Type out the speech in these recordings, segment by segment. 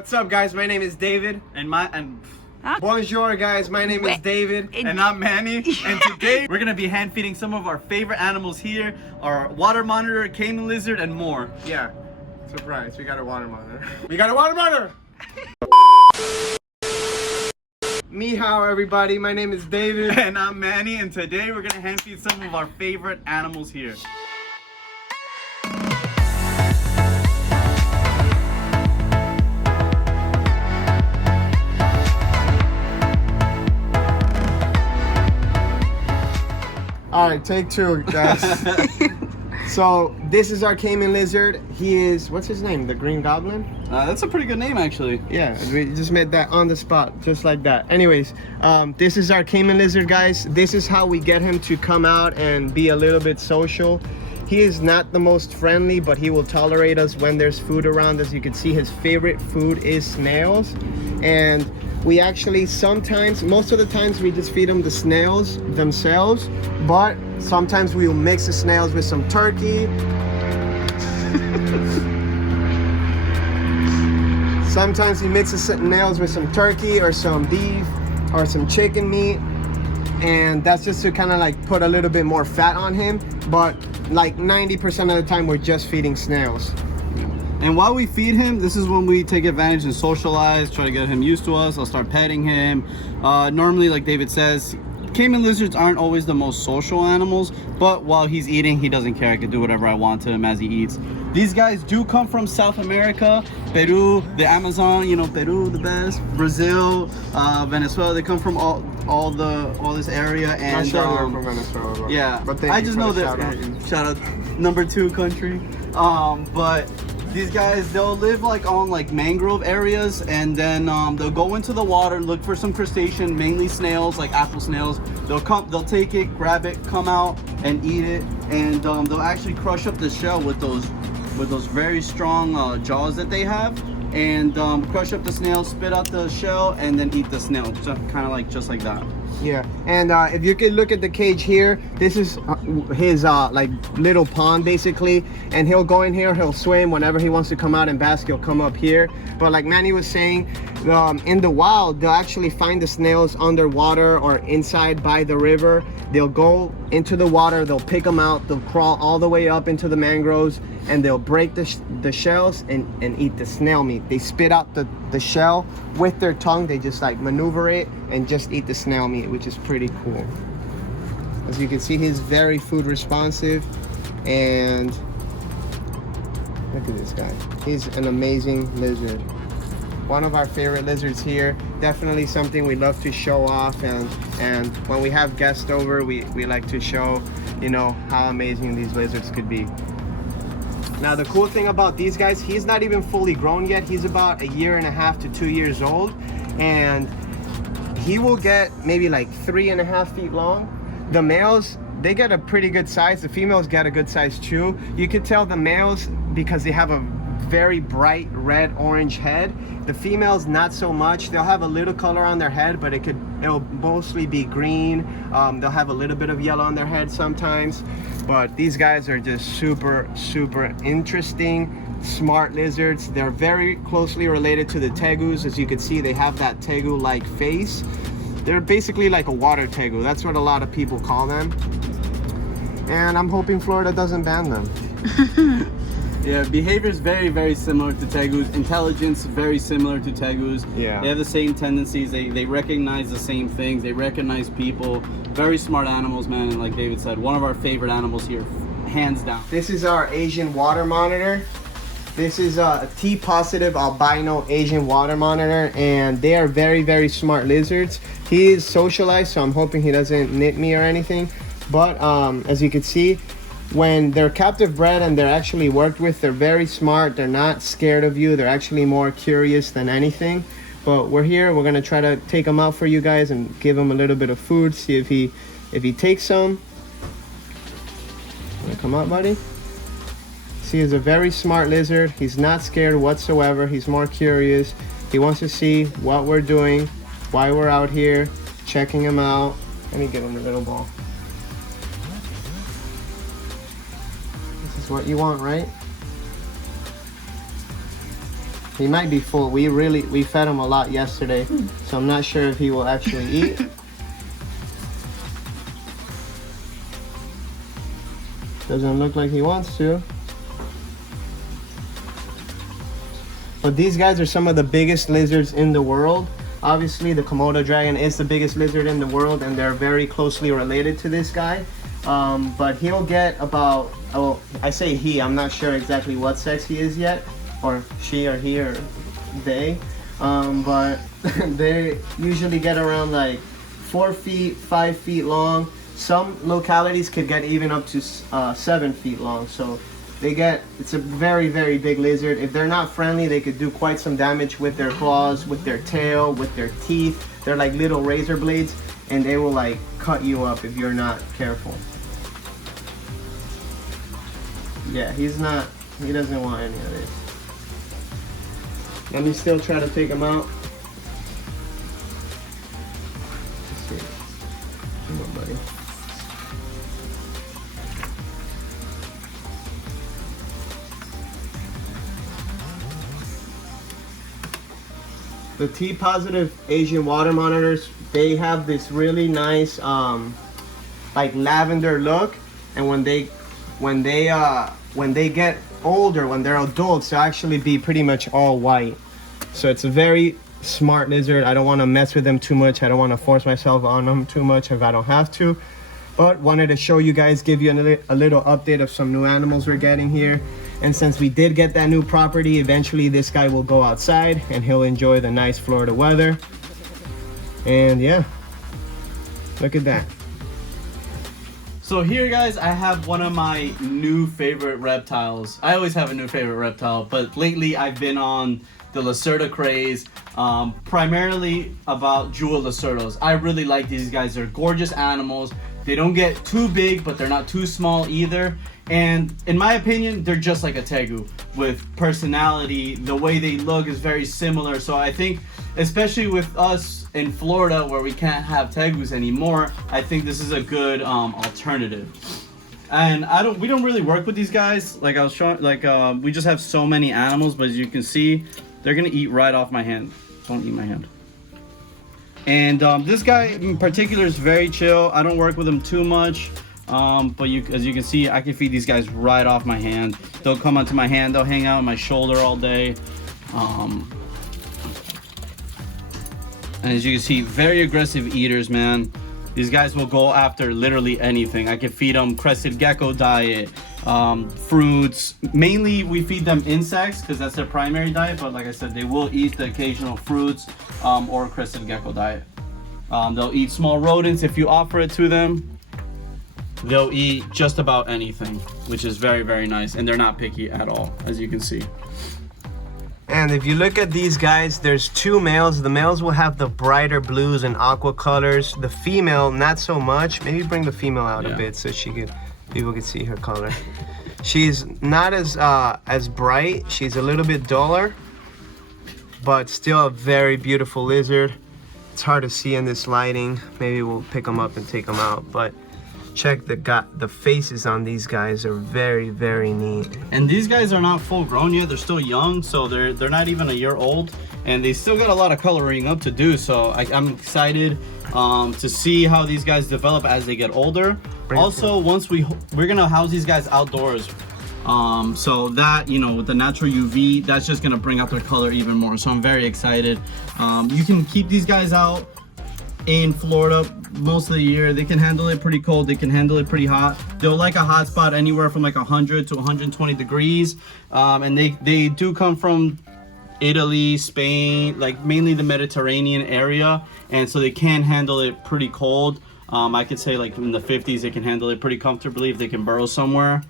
What's up, guys? My name is David. Bonjour, guys. My name is David. And I'm Manny. And today we're gonna be hand feeding some of our favorite animals here: our water monitor, Caiman Lizard, and more. Yeah, surprise. We got a water monitor. We got a water monitor! Me how, everybody. My name is David. And I'm Manny. And today we're gonna hand feed some of our favorite animals here. All right, take two, guys. So this is our Caiman Lizard. He is, what's his name? The Green Goblin? That's a pretty good name, actually. Yeah, we just made that on the spot, just like that. Anyways, this is our Caiman Lizard, guys. This is how we get him to come out and be a little bit social. He is not the most friendly, but he will tolerate us when there's food around. As you can see, his favorite food is snails. And we actually sometimes, most of the times, we just feed him the snails themselves, but sometimes we'll mix the snails with some turkey. Sometimes he mixes snails with some turkey or some beef or some chicken meat, and that's just to kind of like put a little bit more fat on him. But like 90% of the time, we're just feeding snails. And while we feed him, this is when we take advantage and socialize, try to get him used to us. I'll start petting him. Normally, like David says, Caiman lizards aren't always the most social animals, but while he's eating, he doesn't care. I can do whatever I want to him as he eats. These guys do come from South America, Peru, the Amazon, you know, Peru the best, Brazil, Venezuela. They come from all this area. And I'm sure they're from Venezuela. Yeah, but I just know that shout out #2 country. But these guys, they'll live like on like mangrove areas, and then they'll go into the water, look for some crustacean, mainly snails, like apple snails. They'll take it, grab it, come out and eat it, and they'll actually crush up the shell with those very strong jaws that they have, and crush up the snail, spit out the shell, and then eat the snail, kind of like just like that. Yeah, and if you could look at the cage here, this is his like little pond basically, and he'll go in here, he'll swim. Whenever he wants to come out and bask, he'll come up here. But like Manny was saying, in the wild, they'll actually find the snails underwater or inside by the river. They'll go into the water, they'll pick them out, they'll crawl all the way up into the mangroves, and they'll break the shells and eat the snail meat. They spit out the shell with their tongue. They just like maneuver it and just eat the snail meat, which is pretty cool. As you can see, he's very food responsive, and look at this guy. He's an amazing lizard. One of our favorite lizards here. Definitely something we love to show off, and when we have guests over, we like to show, you know, how amazing these lizards could be. Now the cool thing about these guys, he's not even fully grown yet. He's about 1.5 to 2 years old, and he will get maybe like 3.5 feet long. The males, they get a pretty good size. The females get a good size too. You could tell the males because they have a very bright red orange head. The females not so much. They'll have a little color on their head, but it'll mostly be green. They'll have a little bit of yellow on their head sometimes. But these guys are just super interesting, smart lizards. They're very closely related to the tegus. As you can see, they have that tegu-like face. They're basically like a water tegu. That's what a lot of people call them. And I'm hoping Florida doesn't ban them. Yeah, behavior is very similar to tegus. Intelligence very similar to tegus. Yeah, they have the same tendencies. They recognize the same things. They recognize people. Very smart animals, man. And like David said, one of our favorite animals here, hands down. This is our Asian water monitor. This is a T-positive albino Asian water monitor, and they are very smart lizards. He is socialized, so I'm hoping he doesn't nip me or anything. But as you can see, when they're captive bred and they're actually worked with, they're very smart. They're not scared of you. They're actually more curious than anything. But we're here, we're gonna try to take him out for you guys and give him a little bit of food, see if he takes some. Wanna come out, buddy? See, he's a very smart lizard. He's not scared whatsoever. He's more curious. He wants to see what we're doing, why we're out here, checking him out. Let me give him a little ball. This is what you want, right? He might be full. We fed him a lot yesterday, so I'm not sure if he will actually eat. Doesn't look like he wants to. But these guys are some of the biggest lizards in the world. Obviously, the Komodo dragon is the biggest lizard in the world, and they're very closely related to this guy. But he'll get about, oh, I say he, I'm not sure exactly what sex he is yet, or she or he or they. But they usually get around like 4 feet, 5 feet long. Some localities could get even up to 7 feet long. So it's a very, very big lizard. If they're not friendly, they could do quite some damage with their claws, with their tail, with their teeth. They're like little razor blades, and they will like cut you up if you're not careful. Yeah, he doesn't want any of this. Let me still try to take him out. Let's see. Come on, buddy. The T-positive Asian water monitors, they have this really nice like lavender look, and when they get older, when they're adults, they'll actually be pretty much all white. So it's a very smart lizard. I don't want to mess with them too much. I don't want to force myself on them too much if I don't have to. But wanted to show you guys, give you a little update of some new animals we're getting here. And since we did get that new property, eventually this guy will go outside and he'll enjoy the nice Florida weather. And yeah, look at that. So here, guys, I have one of my new favorite reptiles. I always have a new favorite reptile, but lately I've been on the Lacerta craze, primarily about jewel Lacertas. I really like these guys. They're gorgeous animals. They don't get too big, but they're not too small either. And in my opinion, they're just like a tegu with personality. The way they look is very similar. So I think, especially with us in Florida where we can't have tegus anymore, I think this is a good alternative. And we don't really work with these guys. Like I was showing, we just have so many animals, but as you can see, they're gonna eat right off my hand. Don't eat my hand. And this guy in particular is very chill. I don't work with him too much. But as you can see, I can feed these guys right off my hand. They'll come onto my hand, they'll hang out on my shoulder all day. And as you can see, very aggressive eaters, man. These guys will go after literally anything. I can feed them crested gecko diet, fruits. Mainly we feed them insects because that's their primary diet, but like I said, they will eat the occasional fruits or crested gecko diet. They'll eat small rodents if you offer it to them. They'll eat just about anything, which is very, very nice, and they're not picky at all, as you can see. And if you look at these guys, there's 2 males. The males will have the brighter blues and aqua colors. The female, not so much. Maybe bring the female out a bit so people can see her color. She's not as bright. She's a little bit duller, but still a very beautiful lizard. It's hard to see in this lighting. Maybe we'll pick them up and take them out, but check the faces on these guys are very, very neat. And these guys are not full grown yet. They're still young, so they're not even a year old, and they still got a lot of coloring up to do. So I'm excited to see how these guys develop as they get older. Also, once we're gonna house these guys outdoors, so that, you know, with the natural UV, that's just gonna bring out their color even more. So I'm very excited. You can keep these guys out in Florida most of the year. They can handle it pretty cold, they can handle it pretty hot. They'll like a hot spot anywhere from like 100 to 120 degrees, and they do come from Italy, Spain, like mainly the Mediterranean area, and so they can handle it pretty cold. I could say like in the 50s they can handle it pretty comfortably if they can burrow somewhere.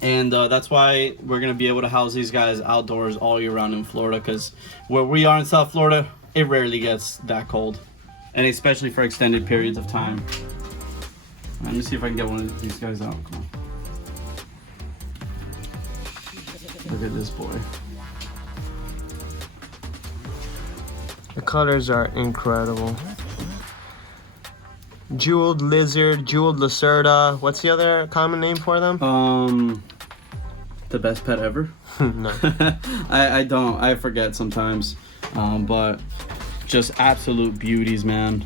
And that's why we're gonna be able to house these guys outdoors all year round in Florida, because where we are in South Florida, it rarely gets that cold, and especially for extended periods of time. Let me see if I can get one of these guys out. Come on. Look at this boy. The colors are incredible. Jeweled lizard, jeweled Lacerta. What's the other common name for them? The best pet ever. No. I don't. I forget sometimes. But just absolute beauties, man.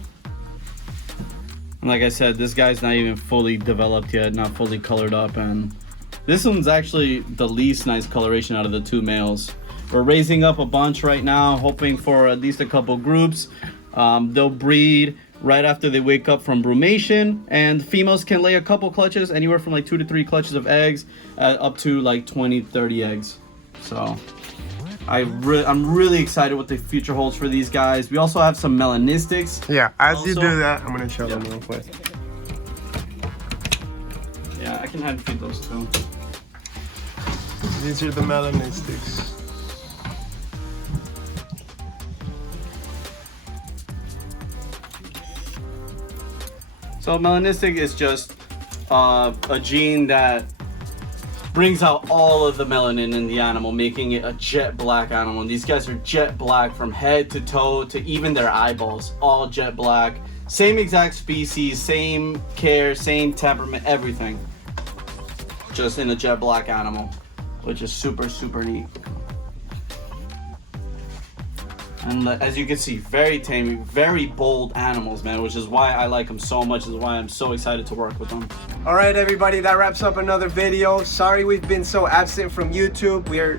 And like I said, this guy's not even fully developed yet, not fully colored up, and this one's actually the least nice coloration out of the two males. We're raising up a bunch right now, hoping for at least a couple groups. They'll breed right after they wake up from brumation, and females can lay a couple clutches, anywhere from like 2 to 3 clutches of eggs, up to like 20-30 eggs. So I'm really excited what the future holds for these guys. We also have some melanistics. Yeah, as you do that, I'm gonna show them real quick. Yeah, I can hand feed those too. These are the melanistics. So melanistic is just a gene that brings out all of the melanin in the animal, making it a jet black animal. And these guys are jet black from head to toe to even their eyeballs, all jet black. Same exact species, same care, same temperament, everything. Just in a jet black animal, which is super, super neat. And as you can see, very tame, very bold animals, man, which is why I like them so much, is why I'm so excited to work with them. All right, everybody, that wraps up another video. Sorry we've been so absent from YouTube. We're,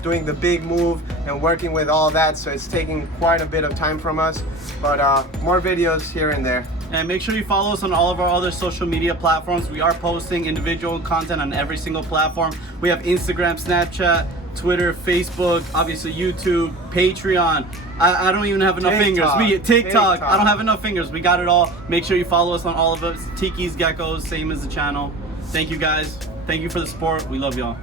doing the big move and working with all that, so it's taking quite a bit of time from us. But more videos here and there. And make sure you follow us on all of our other social media platforms. We are posting individual content on every single platform. We have Instagram, Snapchat, Twitter, Facebook, obviously YouTube, Patreon. I don't even have enough fingers. TikTok. I don't have enough fingers. We got it all. Make sure you follow us on all of us. TikisGeckos, same as the channel. Thank you guys. Thank you for the support. We love y'all.